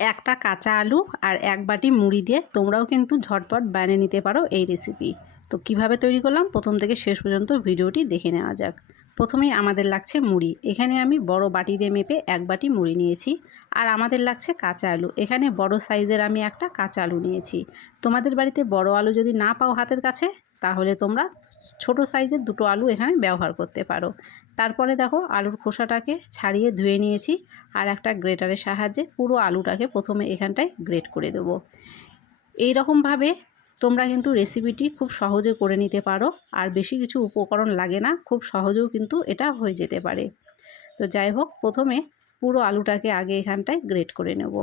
একটা কাঁচা আলু আর এক বাটি মুড়ি দিয়ে তোমরাও কিন্তু ঝটপট বানিয়ে নিতে পারো এই রেসিপি। তো কিভাবে তৈরি করলাম প্রথম থেকে শেষ পর্যন্ত ভিডিওটি দেখে নেওয়া যাক। প্রথমেই আমাদের লাগছে মুড়ি। এখানে আমি বড় বাটি দিয়ে মেপে এক বাটি মুড়ি নিয়েছি। আর আমাদের লাগছে কাঁচা আলু। এখানে বড় সাইজের আমি একটা কাঁচা আলু নিয়েছি। তোমাদের বাড়িতে বড় আলু যদি না পাও হাতের কাছে, তাহলে তোমরা ছোট সাইজের দুটো আলু এখানে ব্যবহার করতে পারো। তারপরে দেখো আলুর খোসাটাকে ছাড়িয়ে ধুয়ে নিয়েছি আর একটা গ্রেটারের সাহায্যে পুরো আলুটাকে প্রথমে এখানটায় গ্রেট করে দেবো। এই রকমভাবে তোমরা কিন্তু রেসিপিটি খুব সহজে করে নিতে পারো আর বেশি কিছু উপকরণ লাগে না, খুব সহজেও কিন্তু এটা হয়ে যেতে পারে। তো যাই হোক, প্রথমে পুরো আলুটাকে আগে এখানটায় গ্রেট করে নেব।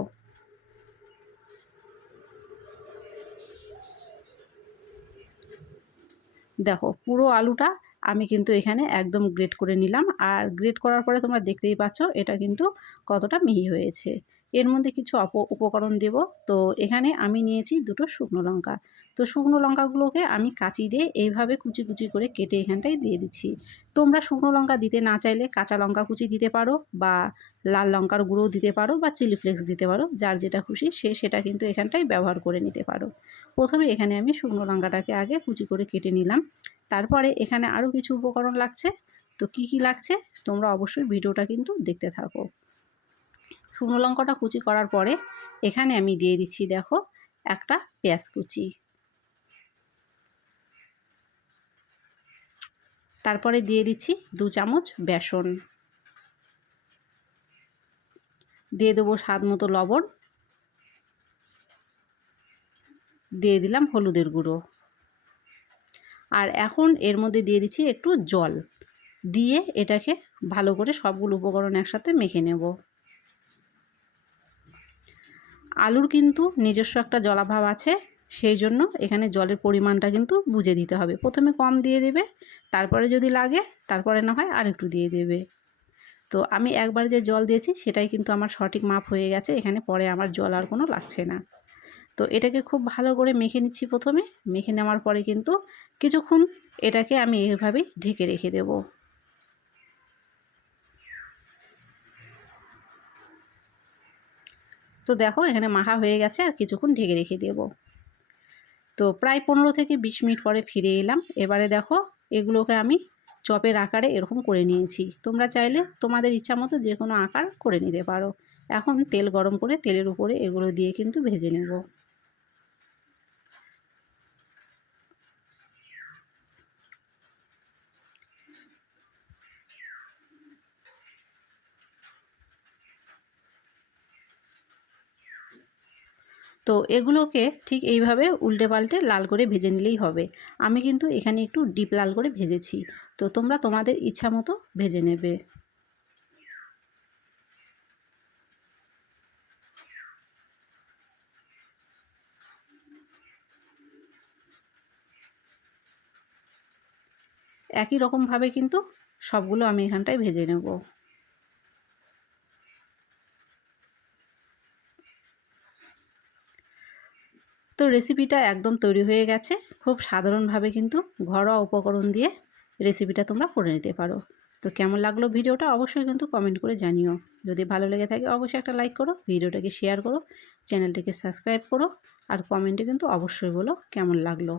দেখো পুরো আলুটা আমি কিন্তু এখানে একদম গ্রেট করে নিলাম। আর গ্রেট করার পরে তোমরা দেখতেই পাচ্ছ এটা কিন্তু কতটা মিহি হয়েছে। এর মধ্যে কিছু উপকরণ দেব। তো এখানে আমি নিয়েছি দুটো শুকনো লঙ্কা। তো শুকনো লঙ্কাগুলোকে আমি কাঁচি দিয়ে এইভাবে কুচি কুচি করে কেটে এখানটায় দিয়ে দিচ্ছি। তোমরা শুকনো লঙ্কা দিতে না চাইলে কাঁচা লঙ্কা কুচি দিতে পারো, বা লাল লঙ্কার গুঁড়ো দিতে পারো, বা চিলি ফ্লেক্স দিতে পারো। যার যেটা খুশি সেটা কিন্তু এখানটায় ব্যবহার করে নিতে পারো। প্রথমে এখানে আমি শুকনো লঙ্কাটাকে আগে কুচি করে কেটে নিলাম। তারপরে এখানে আরও কিছু উপকরণ লাগছে। তো কি কি লাগছে তোমরা অবশ্যই ভিডিওটা কিন্তু দেখতে থাকো। শুকনো লঙ্কাটা কুচি করার পরে এখানে আমি দিয়ে দিচ্ছি দেখো একটা পেঁয়াজ কুচি। তারপরে দিয়ে দিচ্ছি 2 চামচ বেসন। দিয়ে দেবো স্বাদ মতো লবণ। দিয়ে দিলাম হলুদের গুঁড়ো। আর এখন এর মধ্যে দিয়ে দিচ্ছি একটু জল। দিয়ে এটাকে ভালো করে সবগুলো উপকরণ একসাথে মেখে নেব। আলুর কিন্তু নিজস্ব একটা জলাভাব আছে, সেই জন্য এখানে জলের পরিমাণটা কিন্তু বুঝে দিতে হবে। প্রথমে কম দিয়ে দেবে, তারপরে যদি লাগে তারপরে না হয় আর একটু দিয়ে দেবে। তো আমি একবার যে জল দিয়েছি সেটাই কিন্তু আমার সঠিক মাপ হয়ে গেছে। এখানে পরে আমার জল আর কোনো লাগছে না। তো এটাকে খুব ভালো করে মেখে নিচ্ছি। প্রথমে মেখে নেওয়ার পরে কিন্তু কিছুক্ষণ এটাকে আমি এইভাবেই ঢেকে রেখে দেব। তো দেখো এখানে মাখা হয়ে গেছে, আর কিছুক্ষণ ঢেকে রেখে দেব। তো প্রায় 15 থেকে 20 মিনিট পরে ফিরে এলাম। এবারে দেখো এগুলোকে আমি চপের আকারে এরকম করে নিয়েছি। তোমরা চাইলে তোমাদের ইচ্ছা মতো যে কোনো আকার করে নিতে পারো। এখন তেল গরম করে তেলের উপরে এগুলো দিয়ে কিন্তু ভেজে নেব। তো এগুলোকে ঠিক এইভাবে উল্টে পাল্টে লাল করে ভেজে নিলেই হবে। আমি কিন্তু এখানে একটু ডিপ লাল করে ভেজেছি। তো তোমরা তোমাদের ইচ্ছা মতো ভেজে নেবে। একই রকমভাবে কিন্তু সবগুলো আমি এখানটায় ভেজে নেব। তো রেসিপিটা একদম তৈরি হয়ে গেছে। খুব সাধারণভাবে কিন্তু ঘরোয়া উপকরণ দিয়ে রেসিপিটা তোমরা করে নিতে পারো। তো কেমন লাগলো ভিডিওটা অবশ্যই কিন্তু কমেন্ট করে জানিও। যদি ভালো লেগে থাকে অবশ্যই একটা লাইক করো, ভিডিওটাকে শেয়ার করো, চ্যানেলটিকে সাবস্ক্রাইব করো, আর কমেন্টে কিন্তু অবশ্যই বলো কেমন লাগলো।